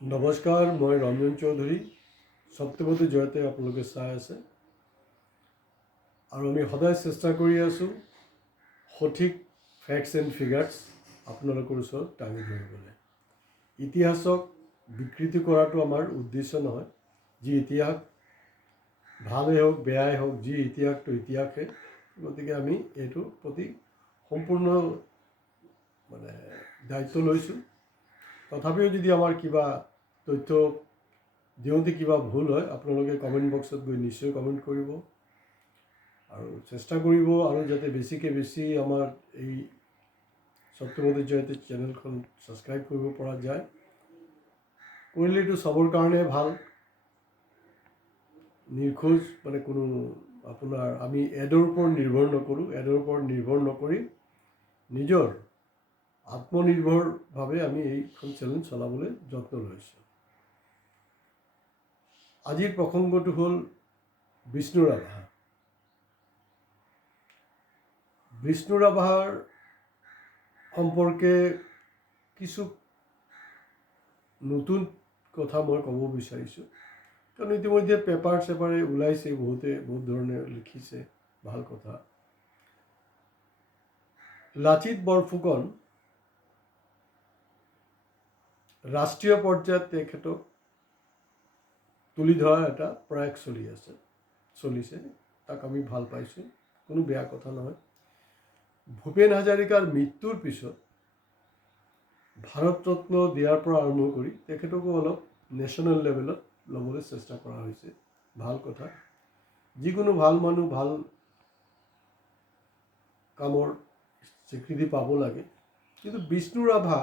নমস্কাৰ, মই ৰঞ্জন চৌধুৰী। সত্যপতি জয়তে আপোনালোকে চাই আছে আৰু আমি সদায় চেষ্টা কৰি আছোঁ সঠিক ফেক্টছ এণ্ড ফিগাৰ্ছ আপোনালোকৰ ওচৰত দাঙি ধৰিবলৈ। ইতিহাসক বিকৃতি কৰাটো আমাৰ উদ্দেশ্য নহয়। যি ইতিহাস ভালেই হওক বেয়াই হওক, যি ইতিহাসটো ইতিহাসে, গতিকে আমি এইটোৰ প্ৰতি সম্পূৰ্ণ দায়িত্ব লৈছোঁ। তথাপিও যদি আমাৰ কিবা তথ্য দিওঁতে কিবা ভুল হয়, আপোনালোকে কমেণ্ট বক্সত গৈ নিশ্চয় কমেণ্ট কৰিব আৰু চেষ্টা কৰিব আৰু যাতে বেছিকৈ বেছি আমাৰ এই সত্যপতি জয়তে চেনেলখন ছাবস্ক্ৰাইব কৰিব পৰা যায়। কৰিলে এইটো চবৰ কাৰণে ভাল। নিৰ্খোজ কোনো আপোনাৰ আমি এডৰ ওপৰত নিৰ্ভৰ নকৰোঁ। এডৰ ওপৰত নিৰ্ভৰ নকৰি নিজৰ আত্মনিৰ্ভৰভাৱে আমি এইখন চেনেল চলাবলৈ যত্ন লৈছোঁ। আজিৰ প্ৰসংগটো হ'ল বিষ্ণু ৰাভা। বিষ্ণু ৰাভাৰ সম্পৰ্কে কিছু নতুন কথা মই ক'ব বিচাৰিছোঁ, কাৰণ ইতিমধ্যে পেপাৰ চেপাৰে ওলাইছে, বহুত ধৰণে লিখিছে, ভাল কথা। লাচিত বৰফুকন ৰাষ্ট্ৰীয় পৰ্যায়ত তেখেতক তুলি ধৰাৰ এটা প্ৰয়াস চলিছে। তাক আমি ভাল পাইছোঁ, কোনো বেয়া কথা নহয়। ভূপেন হাজৰিকাৰ মৃত্যুৰ পিছত ভাৰত ৰত্ন দিয়াৰ পৰা আৰম্ভ কৰি তেখেতকো অলপ নেশ্যনেল লেভেলত ল'বলৈ চেষ্টা কৰা হৈছে, ভাল কথা। যিকোনো ভাল মানুহ ভাল কামৰ স্বীকৃতি পাব লাগে, কিন্তু বিষ্ণু ৰাভা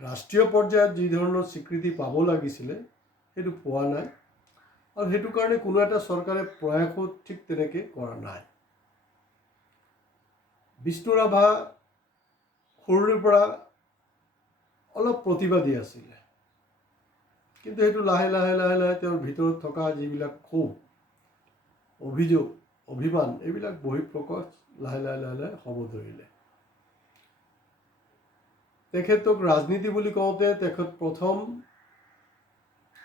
ৰাষ্ট্ৰীয় পৰ্যায়ত যি ধৰণৰ স্বীকৃতি পাব লাগিছিলে সেইটো পোৱা নাই, আৰু সেইটো কাৰণে কোনো এটা চৰকাৰে প্ৰয়াসো ঠিক তেনেকৈ কৰা নাই। বিষ্ণু ৰাভা সৰুৰে পৰা অলপ প্ৰতিবাদী আছিলে, কিন্তু সেইটো লাহে লাহে তেওঁৰ ভিতৰত থকা যিবিলাক ক্ষোভ, অভিযোগ, অভিমান, এইবিলাক বহিঃপ্ৰকাশ লাহে লাহে হ'ব ধৰিলে। তেখেতক ৰাজনীতি বুলি কওঁতে তেখেত প্ৰথম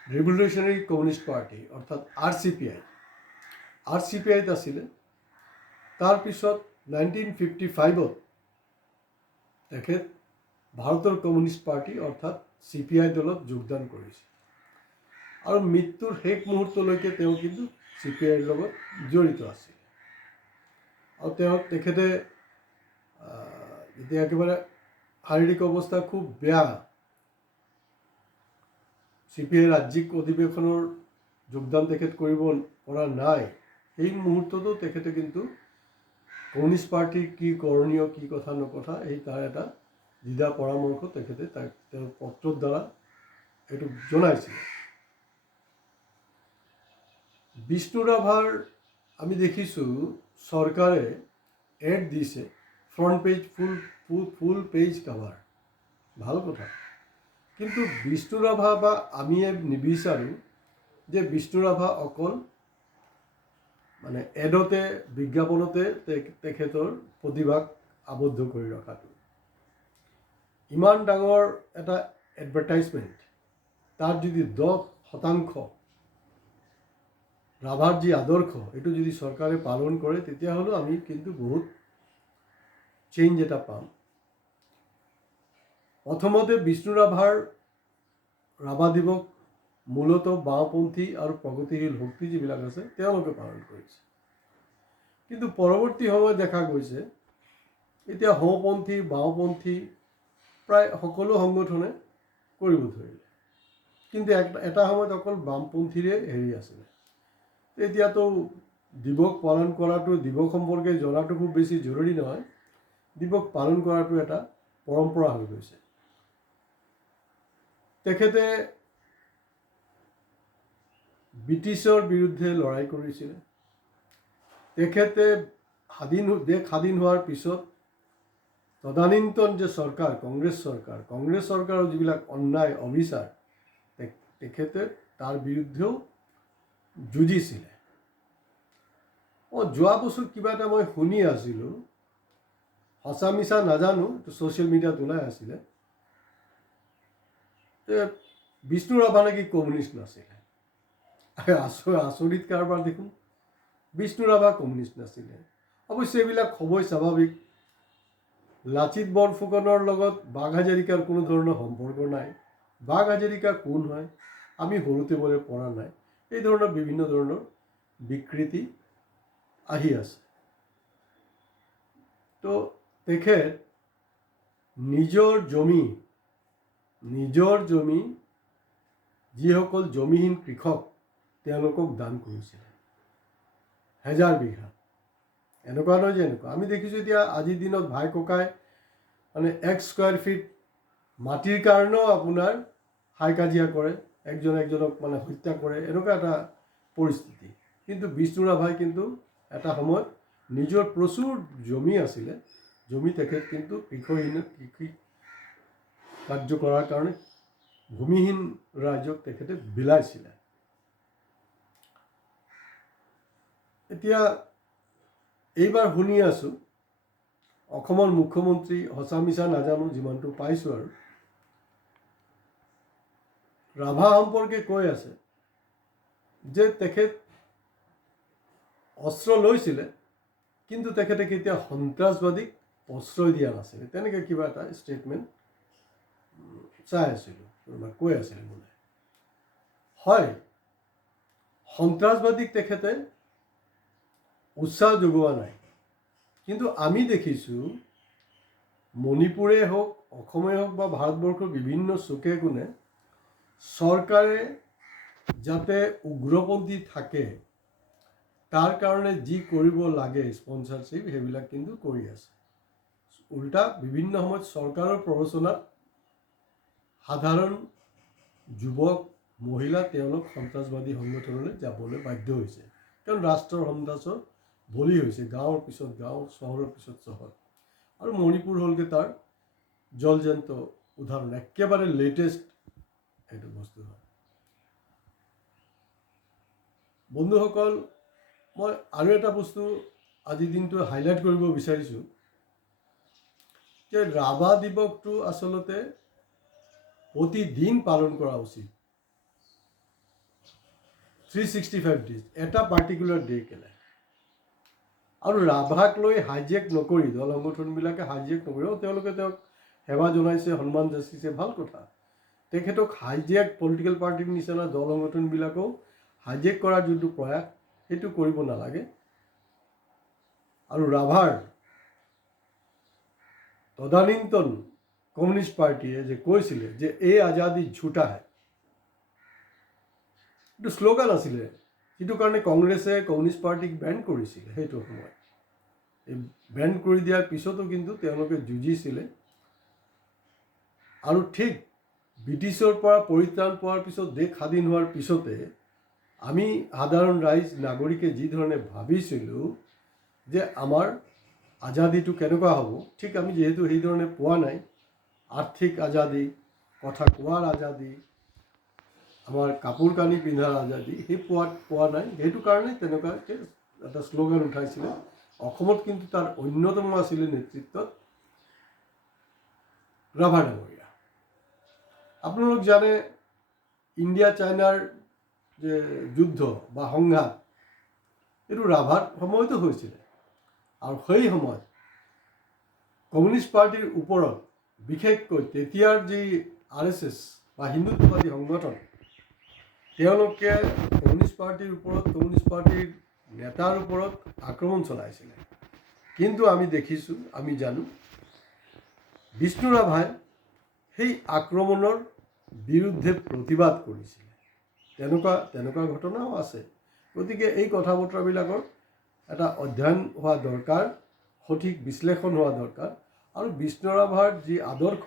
ৰিভলিউচনাৰী কমিউনিষ্ট পাৰ্টি অৰ্থাৎ RCPIত আছিলে। তাৰপিছত 1955ত তেখেত ভাৰতৰ কমিউনিষ্ট পাৰ্টি অৰ্থাৎ CPI দলত যোগদান কৰিছে, আৰু মৃত্যুৰ শেষ মুহূৰ্তলৈকে তেওঁ কিন্তু CPIৰ লগত জড়িত আছিল। আৰু তেখেতে যেতিয়া একেবাৰে শাৰীৰিক অৱস্থা খুব বেয়া, CPI ৰাজ্যিক অধিৱেশনৰ যোগদান তেখেত কৰিব পৰা নাই, সেই মুহূৰ্ততো তেখেতে কিন্তু কমিউনিষ্ট পাৰ্টিৰ কি কৰণীয়, কি কথা নকথা, তাৰ এটা দিহা পৰামৰ্শ তেখেতে তেওঁৰ পত্ৰৰ দ্বাৰা এইটো জনাইছিলে। বিষ্ণু ৰাভাৰ আমি দেখিছোঁ চৰকাৰে এড দিছে, front page full page cover, ভাল কথা। কিন্তু বিষ্ণু ৰাভা বা আমি নিবিচাৰোঁ যে বিষ্ণু ৰাভা অকল এডতে, বিজ্ঞাপনতে তেখেতৰ প্ৰতিভাক আবদ্ধ কৰি ৰখাটো। ইমান ডাঙৰ এটা এডভাৰটাইজমেণ্ট, তাত যদি 10% ৰাভাৰ যি আদৰ্শ এইটো যদি চৰকাৰে পালন কৰে, তেতিয়াহ'লে আমি কিন্তু বহুত চেঞ্জ এটা পাম। প্ৰথমতে বিষ্ণু ৰাভা দিৱস মূলতঃ বাওঁপন্থী আৰু প্ৰগতিশীল শক্তি যিবিলাক আছে তেওঁলোকে পালন কৰিছে, কিন্তু পৰৱৰ্তী সময়ত দেখা গৈছে এতিয়া সোঁপন্থী, বাওঁপন্থী প্ৰায় সকলো সংগঠনে কৰিব ধৰিলে, কিন্তু এটা সময়ত অকল বামপন্থীৰে আছিলে। এতিয়াতো দিৱস পালন কৰাটো, দিৱস সম্পৰ্কে জনাটো খুব বেছি জৰুৰী নহয়, দিৱস পালন কৰাটো এটা পৰম্পৰা হৈ গৈছে। তেখেতে ব্ৰিটিছৰ বিৰুদ্ধে লৰাই কৰিছিলে। তেখেতে দেশ স্বাধীন হোৱাৰ পিছত তদানীন্তন যে চৰকাৰ, কংগ্ৰেছ চৰকাৰৰ যিবিলাক অন্যায় অবিচাৰ, তেখেতে তাৰ বিৰুদ্ধেও যুঁজিছিলে। যোৱা বছৰ কিবা এটা মই শুনি আছিলোঁ, সঁচা মিছা নাজানো, ছ'চিয়েল মিডিয়াত ওলাই আছিলে, বিষ্ণু ৰাভা নেকি কমিউনিষ্ট নাছিলে। আচৰিত কাৰবাৰ দেখোন, বিষ্ণু ৰাভা কমিউনিষ্ট নাছিলে। অৱশ্যে এইবিলাক হ'বই স্বাভাৱিক। লাচিত বৰফুকনৰ লগত বাঘ হাজৰিকাৰ কোনো ধৰণৰ সম্পৰ্ক নাই। বাঘ হাজৰিকা কোন হয় আমি সৰুতে বোলে পঢ়া নাই। এই ধৰণৰ বিভিন্ন ধৰণৰ বিকৃতি আহি আছে। তো তেখেত নিজৰ জমি যিসকল জমিহীন কৃষক তেওঁলোকক দান কৰিছিলে, হেজাৰ বিঘা। এনেকুৱা নহয় যে এনেকুৱা আমি দেখিছোঁ এতিয়া আজিৰ দিনত ভাই ককাই মানে 1 স্কোয়াৰ ফিট মাটিৰ কাৰণেও আপোনাৰ হাই কাজিয়া কৰে, একজনক মানে হত্যা কৰে, এনেকুৱা এটা পৰিস্থিতি। কিন্তু বিষ্ণু ৰাভাই কিন্তু এটা সময়ত নিজৰ প্ৰচুৰ জমি আছিলে, জমি তেখেত কিন্তু কৃষি কাৰ্য কৰাৰ কাৰণে ভূমিহীন ৰাইজক তেখেতে বিলাইছিলে। এতিয়া এইবাৰ শুনি আছোঁ অসমৰ মুখ্যমন্ত্ৰী, সঁচা মিছা নাজানো, যিমানটো পাইছোঁ আৰু, ৰাভা সম্পৰ্কে কৈ আছে যে তেখেত অস্ত্ৰ লৈছিলে কিন্তু তেখেতে কেতিয়াও সন্ত্ৰাসবাদীক প্ৰশ্ৰয় দিয়া নাছিলে, তেনেকৈ কিবা এটা ষ্টেটমেণ্ট চাই আছিলোঁ, কোনোবাই কৈ আছিলে বোলে। হয়, সন্ত্ৰাসবাদীক তেখেতে উৎসাহ যোগোৱা নাই, কিন্তু আমি দেখিছোঁ মণিপুৰেই হওক, অসমেই হওক বা ভাৰতবৰ্ষৰ বিভিন্ন চুকে কোণে চৰকাৰে যাতে উগ্ৰপন্থী থাকে তাৰ কাৰণে যি কৰিব লাগে স্পনচাৰশ্বিপ সেইবিলাক কিন্তু কৰি আছে। উল্টা বিভিন্ন সময়ত চৰকাৰৰ প্ৰৰোচনাত সাধাৰণ যুৱক মহিলা তেওঁলোক সন্ত্ৰাসবাদী সংগঠনলৈ যাবলৈ বাধ্য হৈছে, কাৰণ ৰাষ্ট্ৰৰ সন্ত্ৰাসৰ বলি হৈছে গাঁৱৰ পিছত গাঁও, চহৰৰ পিছত চহৰ। আৰু মণিপুৰ হ'লগৈ তাৰ জলজন্ত উদাহৰণ, একেবাৰে লেটেষ্ট এইটো বস্তু হয়। বন্ধুসকল, মই আৰু এটা বস্তু আজিৰ দিনটো হাইলাইট কৰিব বিচাৰিছোঁ যে ৰাভা দিৱসটো আচলতে প্ৰতিদিন পালন কৰা উচিত। 365 days, এটা পাৰ্টিকুলাৰ ডে কেলে। আৰু ৰাভাক লৈ হাইজেক নকৰি, দল সংগঠনবিলাকে হাইজেক নকৰি, তেওঁলোকে তেওঁক সেৱা জনাইছে, সন্মান যাচিছে, ভাল কথা। তেখেতক হাইজেক পলিটিকেল পাৰ্টিৰ নিচিনা দল সংগঠনবিলাকেও হাইজেক কৰাৰ যোনটো প্ৰয়াস সেইটো কৰিব নালাগে। আৰু ৰাভাৰ তদানীন্তন কমিউনিষ্ট পাৰ্টিয়ে যে কৈছিলে যে এই আজাদী ঝুটা হে, এইটো শ্লোগান আছিলে, যিটো কাৰণে কংগ্ৰেছে কমিউনিষ্ট পাৰ্টিক বেন কৰিছিলে সেইটো সময়ত। এই বেন কৰি দিয়াৰ পিছতো কিন্তু তেওঁলোকে যুঁজিছিলে। আৰু ঠিক ব্ৰিটিছৰ পৰা পৰিত্ৰাণ পোৱাৰ পিছত, দেশ স্বাধীন হোৱাৰ পিছতে আমি সাধাৰণ ৰাইজ নাগৰিকে যি ধৰণে ভাবিছিলোঁ যে আমাৰ আজাদীটো কেনেকুৱা হ'ব, ঠিক আমি যিহেতু সেইধৰণে পোৱা নাই, আৰ্থিক আজাদী, কথা কোৱাৰ আজাদী, আমাৰ কাপোৰ কানি পিন্ধাৰ আজাদী, সেই পোৱা নাই। সেইটো কাৰণে তেনেকুৱাকৈ এটা শ্লোগান উঠাইছিলে। অসমত কিন্তু তাৰ অন্যতম আছিলে নেতৃত্বত ৰাভা ডাঙৰীয়া। আপোনালোক জানে ইণ্ডিয়া চাইনাৰ যে যুদ্ধ বা সংঘাত, এইটো ৰাভাৰ সময়তো হৈছিলে। আৰু সেই সময়ত কমিউনিষ্ট পাৰ্টিৰ ওপৰত, বিশেষকৈ তেতিয়াৰ যি RSS বা হিন্দুত্ববাদী সংগঠন, তেওঁলোকে কমিউনিষ্ট পাৰ্টিৰ ওপৰত, কমিউনিষ্ট পাৰ্টিৰ নেতাৰ ওপৰত আক্ৰমণ চলাইছিলে। কিন্তু আমি দেখিছোঁ, আমি জানো বিষ্ণু ৰাভাই সেই আক্ৰমণৰ বিৰুদ্ধে প্ৰতিবাদ কৰিছিলে। তেনেকুৱা ঘটনাও আছে। গতিকে এই কথা বতৰাবিলাকৰ এটা অধ্যয়ন হোৱা দৰকাৰ, সঠিক বিশ্লেষণ হোৱা দৰকাৰ। আৰু বিষ্ণু ৰাভাৰ যি আদৰ্শ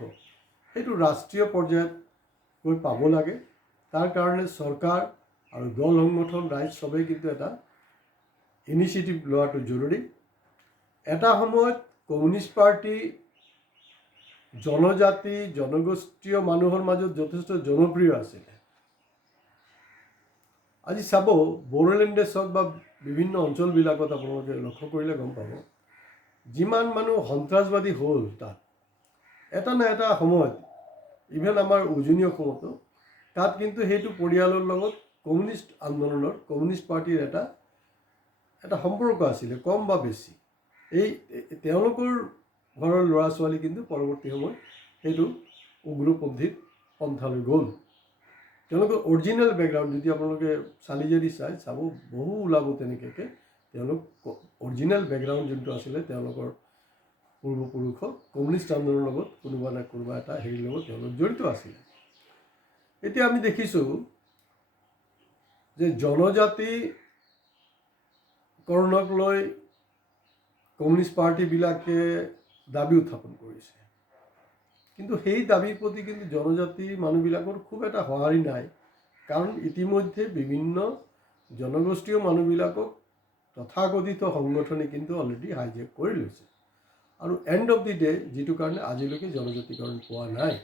সেইটো ৰাষ্ট্ৰীয় পৰ্যায়ত গৈ পাব লাগে। তাৰ কাৰণে চৰকাৰ আৰু দল সংগঠন, ৰাইজ চবেই কিন্তু এটা ইনিচিয়েটিভ লোৱাটো জৰুৰী। এটা সময়ত কমিউনিষ্ট পাৰ্টি জনজাতি, জনগোষ্ঠীয় মানুহৰ মাজত যথেষ্ট জনপ্ৰিয় আছিলে। আজি চাব, বড়োলেণ্ডে চাওক বা বিভিন্ন অঞ্চলবিলাকত আপোনালোকে লক্ষ্য কৰিলে গম পাব, যিমান মানুহ সন্ত্ৰাসবাদী হ'ল তাত, এটা না এটা সময়ত ইভেন আমাৰ উজনি অসমতো তাত কিন্তু সেইটো পৰিয়ালৰ লগত কমিউনিষ্ট আন্দোলনৰ কমিউনিষ্ট পাৰ্টিৰ এটা সম্পৰ্ক আছিলে, কম বা বেছি। তেওঁলোকৰ ঘৰৰ ল'ৰা ছোৱালী কিন্তু পৰৱৰ্তী সময়ত সেইটো উগ্ৰপন্থীৰ পন্থালৈ গ'ল। তেওঁলোকৰ অৰিজিনেল বেকগ্ৰাউণ্ড যদি আপোনালোকে চালি জাৰি চাব, বহু ওলাব তেনেকৈ তেওঁলোক অৰিজিনেল বেকগ্ৰাউণ্ড যোনটো আছিলে তেওঁলোকৰ পূৰ্বপুৰুষক কমিউনিষ্ট আন্দোলনৰ লগত কোনোবা না কোনোবা এটা হেৰিৰ লগত তেওঁলোক জড়িত আছিলে। এতিয়া আমি দেখিছোঁ যে জনজাতিকৰণক লৈ কমিউনিষ্ট পাৰ্টিবিলাকে দাবী উত্থাপন কৰিছে, কিন্তু সেই দাবীৰ প্ৰতি কিন্তু জনজাতি মানুহবিলাকৰ খুব এটা সঁহাৰি নাই। কাৰণ ইতিমধ্যে বিভিন্ন জনগোষ্ঠীয় মানুহবিলাকক তথাকথিত সংগঠনে কিন্তু অলৰেডি হাইজেক কৰি লৈছে, আৰু এণ্ড অফ দি ডে যিটো কাৰণে আজিলৈকে জনজাতিকৰণ পোৱা নাই।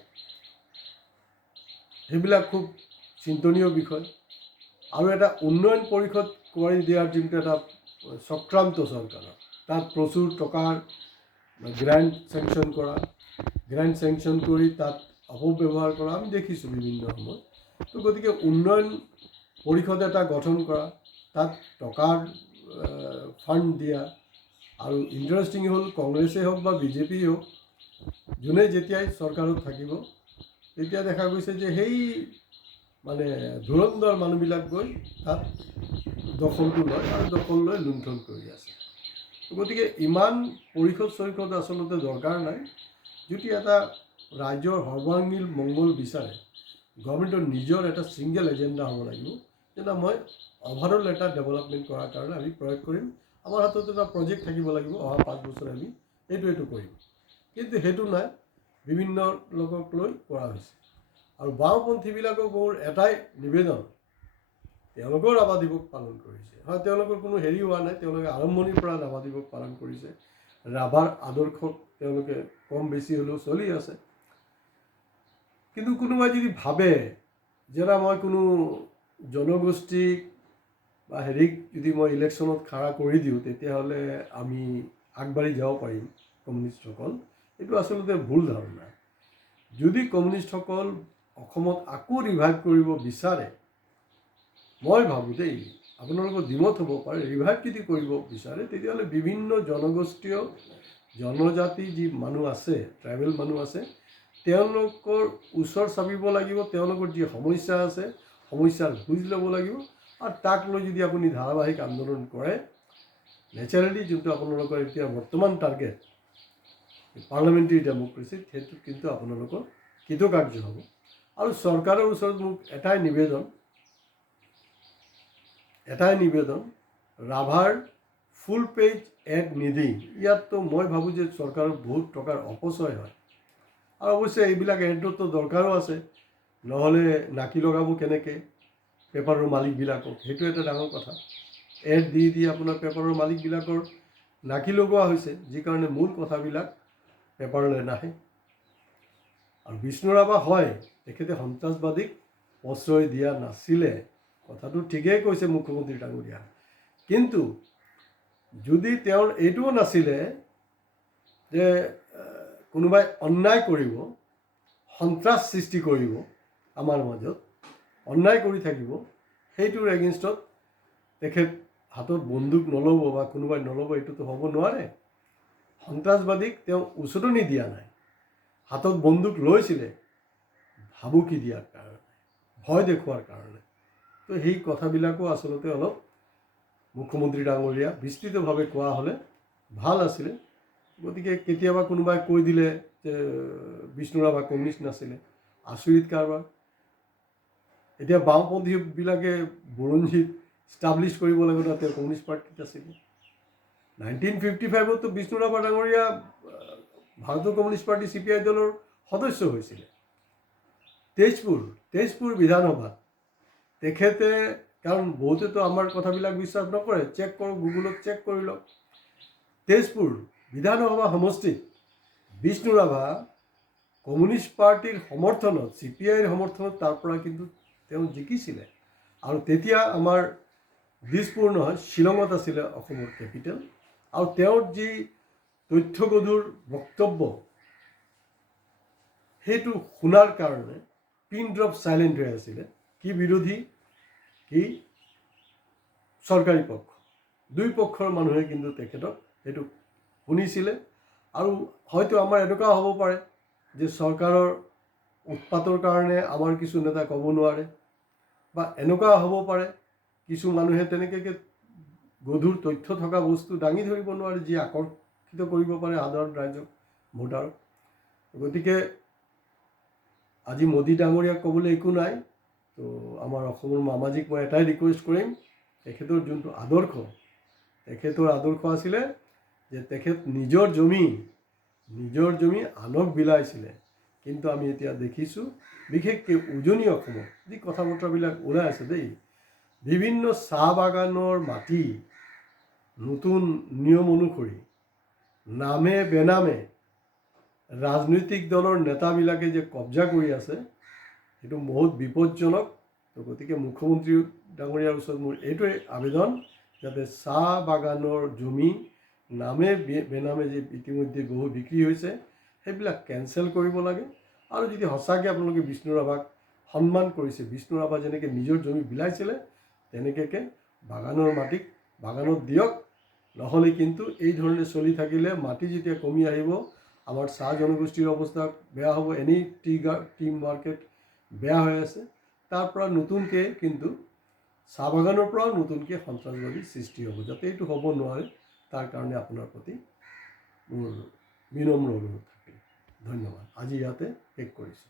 সেইবিলাক খুব চিন্তনীয় বিষয়। আৰু এটা উন্নয়ন পৰিষদ কৰি দিয়াৰ যোনটো এটা চক্ৰান্ত চৰকাৰৰ, তাত প্ৰচুৰ টকাৰ গ্ৰেণ্ট চেংচন কৰা, গ্ৰেণ্ট চেংচন কৰি তাত অপব্যৱহাৰ কৰা আমি দেখিছোঁ বিভিন্ন সময়ত। তো গতিকে উন্নয়ন পৰিষদ এটা গঠন কৰা, তাত টকাৰ ফাণ্ড দিয়া, আৰু ইণ্টাৰেষ্টিং হ'ল কংগ্ৰেছেই হওক বা বিজেপিয়েই হওক, যোনে যেতিয়াই চৰকাৰত থাকিব তেতিয়া দেখা গৈছে যে সেই মানে ধুৰন্ধৰ মানুহবিলাক গৈ তাত দখলটো লয় আৰু দখল লৈ লুণ্ঠন কৰি আছে। গতিকে ইমান পৰিষদ চৰিষদ আচলতে দৰকাৰ নাই। যদি এটা ৰাজ্যৰ সৰ্বাংগীন মংগল বিচাৰে, গভৰ্ণমেণ্টৰ নিজৰ এটা ছিংগল এজেণ্ডা হ'ব লাগিব, যেনে মই অভাৰঅল এটা ডেভেলপমেণ্ট কৰাৰ কাৰণে আমি প্ৰয়োগ কৰিম, আমাৰ হাতত এটা প্ৰজেক্ট থাকিব লাগিব, অহা 5 বছৰ আমি এইটো কৰিম। কিন্তু সেইটো নাই, বিভিন্ন লোকক লৈ কৰা হৈছে। আৰু বাওঁপন্থীবিলাকক মোৰ এটাই নিবেদন, তেওঁলোকৰ ৰাভা দিৱস পালন কৰিছে, হয় তেওঁলোকৰ কোনো হেৰি হোৱা নাই, তেওঁলোকে আৰম্ভণিৰ পৰা ৰাভা দিৱস পালন কৰিছে, ৰাভাৰ আদৰ্শক তেওঁলোকে কম বেছি হ'লেও চলি আছে। কিন্তু কোনোবাই যদি ভাবে যে মই কোনো জনগোষ্ঠীক বা হেৰিক যদি মই ইলেকশ্যনত খাৰা কৰি দিওঁ তেতিয়াহ'লে আমি আগবাঢ়ি যাব পাৰিম কমিউনিষ্টসকল, এইটো আচলতে ভুল ধাৰণা। যদি কমিউনিষ্টসকল অসমত আকৌ ৰিভাইভ কৰিব বিচাৰে, মই ভাবোঁ দেই, আপোনালোকৰ দ্বিমত হ'ব পাৰে, ৰিভাইভ যদি কৰিব বিচাৰে তেতিয়াহ'লে বিভিন্ন জনগোষ্ঠীয় জনজাতি যি মানুহ আছে, ট্ৰাইবেল মানুহ আছে, তেওঁলোকৰ ওচৰ চাপিব লাগিব, তেওঁলোকৰ যি সমস্যা আছে সমস্যাৰ বুজ ল'ব লাগিব, আৰু তাক লৈ যদি আপুনি ধাৰাবাহিক আন্দোলন কৰে, নেচাৰেলি যোনটো আপোনালোকৰ এতিয়া বৰ্তমান টাৰ্গেট পাৰ্লামেণ্টাৰী ডেম'ক্ৰেচিত, সেইটোত কিন্তু আপোনালোকৰ কৃতকাৰ্য হ'ব। আৰু চৰকাৰৰ ওচৰত মোক এটাই নিবেদন, ৰাভাৰ ফুল পেজ এড নিদি, ইয়াততো মই ভাবোঁ যে চৰকাৰৰ বহুত টকাৰ অপচয় হয়। আৰু অৱশ্যে এইবিলাক এডতো দৰকাৰো আছে, নহ'লে নাকি লগাব কেনেকৈ পেপাৰৰ মালিকবিলাকক, সেইটো এটা ডাঙৰ কথা। এড দি আপোনাৰ পেপাৰৰ মালিকবিলাকৰ নাকি লগোৱা হৈছে, যি কাৰণে মূল কথাবিলাক পেপাৰলৈ নাহে। আৰু বিষ্ণু ৰাভা হয়, তেখেতে সন্ত্ৰাসবাদীক প্ৰশ্ৰয় দিয়া নাছিলে, কথাটো ঠিকেই কৈছে মুখ্যমন্ত্ৰী ডাঙৰীয়া। কিন্তু যদি তেওঁৰ এইটোও নাছিলে যে কোনোবাই অন্যায় কৰিব, সন্ত্ৰাস সৃষ্টি কৰিব, আমাৰ মাজত অন্যায় কৰি থাকিব, সেইটোৰ এগেইনষ্টত তেখেত হাতত বন্দুক নল'ব বা কোনোবাই নল'ব, এইটোতো হ'ব নোৱাৰে। সন্ত্ৰাসবাদীক তেওঁ উচতনি দিয়া নাই, হাতত বন্দুক লৈছিলে ভাবুকি দিয়াৰ কাৰণে, ভয় দেখুওৱাৰ কাৰণে। তো সেই কথাবিলাকো আচলতে অলপ মুখ্যমন্ত্ৰী ডাঙৰীয়া বিস্তৃতভাৱে কোৱা হ'লে ভাল আছিলে। গতিকে কেতিয়াবা কোনোবাই কৈ দিলে যে বিষ্ণু ৰাভা কমিউনিষ্ট নাছিলে, আচৰিত কাৰবাৰ। এতিয়া বাওঁপন্থীবিলাকে বুৰঞ্জীত ষ্টাব্লিছ কৰিব লাগিব তেওঁ কমিউনিষ্ট পাৰ্টিত আছিলে। 1955তো বিষ্ণু ৰাভা ডাঙৰীয়া ভাৰতীয় কমিউনিষ্ট পাৰ্টি CPI দলৰ সদস্য হৈছিলে। তেজপুৰ বিধানসভাত তেখেতে, কাৰণ বহুতেতো আমাৰ কথাবিলাক বিশ্বাস নকৰে, চেক কৰক, গুগলত চেক কৰি লওক, তেজপুৰ বিধানসভা সমষ্টিত বিষ্ণু ৰাভা কমিউনিষ্ট পাৰ্টিৰ সমৰ্থনত, CPIৰ সমৰ্থনত তাৰ পৰা কিন্তু তেওঁ জিকিছিলে। আৰু তেতিয়া আমাৰ দিছপুৰ নহয়, শ্বিলঙত আছিলে অসমৰ কেপিটেল। আৰু তেওঁৰ যি তথ্যগধুৰ বক্তব্য, সেইটো শুনাৰ কাৰণে পিন ড্ৰপ চাইলেণ্ট হৈ আছিলে, কি বিৰোধী কি চৰকাৰী পক্ষ, দুই পক্ষৰ মানুহে কিন্তু তেখেতক সেইটো শুনিছিলে। আৰু হয়তো আমাৰ এনেকুৱা হ'ব পাৰে যে চৰকাৰৰ উৎপাতৰ কাৰণে আমাৰ কিছু নেতা ক'ব নোৱাৰে, বা এনেকুৱা হ'ব পাৰে কিছু মানুহে তেনেকৈ গধুৰ তথ্য থকা বস্তু দাঙি ধৰিব নোৱাৰে যি আকৰ্ষিত কৰিব পাৰে সাধাৰণ ৰাইজক, ভোটাৰক। গতিকে আজি মোদী ডাঙৰীয়াক ক'বলৈ একো নাই। তো আমাৰ অসমৰ মামাজীক মই এটাই ৰিকুৱেষ্ট কৰিম, তেখেতৰ যোনটো আদৰ্শ, তেখেতৰ আদৰ্শ আছিলে যে তেখেত নিজৰ জমি আনক বিলাইছিলে। কিন্তু আমি এতিয়া দেখিছোঁ বিশেষকৈ উজনি অসমত যি কথা বতৰাবিলাক ওলাই আছে দেই, বিভিন্ন চাহ বাগানৰ মাটি নতুন নিয়ম অনুসৰি নামে বেনামে ৰাজনৈতিক দলৰ নেতাবিলাকে যে কব্জা কৰি আছে, সেইটো বহুত বিপদজনক। তো গতিকে মুখ্যমন্ত্ৰী ডাঙৰীয়াৰ ওচৰত মোৰ এইটোৱে আবেদন, যাতে চাহ বাগানৰ জমি নামে বেনামে যে ইতিমধ্যে বহু বিক্ৰী হৈছে সেইবিলাক কেঞ্চেল কৰিব লাগে। আৰু যদি সঁচাকৈ আপোনালোকে বিষ্ণু ৰাভাক সন্মান কৰিছে, বিষ্ণু ৰাভা যেনেকৈ নিজৰ জমি বিলাইছিলে তেনেকৈ বাগানৰ মাটিক বাগানত দিয়ক। নহ'লে কিন্তু এই ধৰণে চলি থাকিলে মাটি যেতিয়া কমি আহিব, আমাৰ চাহ জনগোষ্ঠীৰ অৱস্থা বেয়া হ'ব। এনেই টি মাৰ্কেট বেয়া হৈ আছে, তাৰ পৰা নতুনকৈ কিন্তু চাহ বাগানৰ পৰাও নতুনকৈ সন্ত্ৰাসবাদী সৃষ্টি হ'ব। যাতে এইটো হ'ব নোৱাৰে তাৰ কাৰণে আপোনাৰ প্ৰতি মোৰ বিনম্ৰ অনুৰোধ থাকিল। ধন্যবাদ। আজি ইয়াতে শেষ কৰিছোঁ।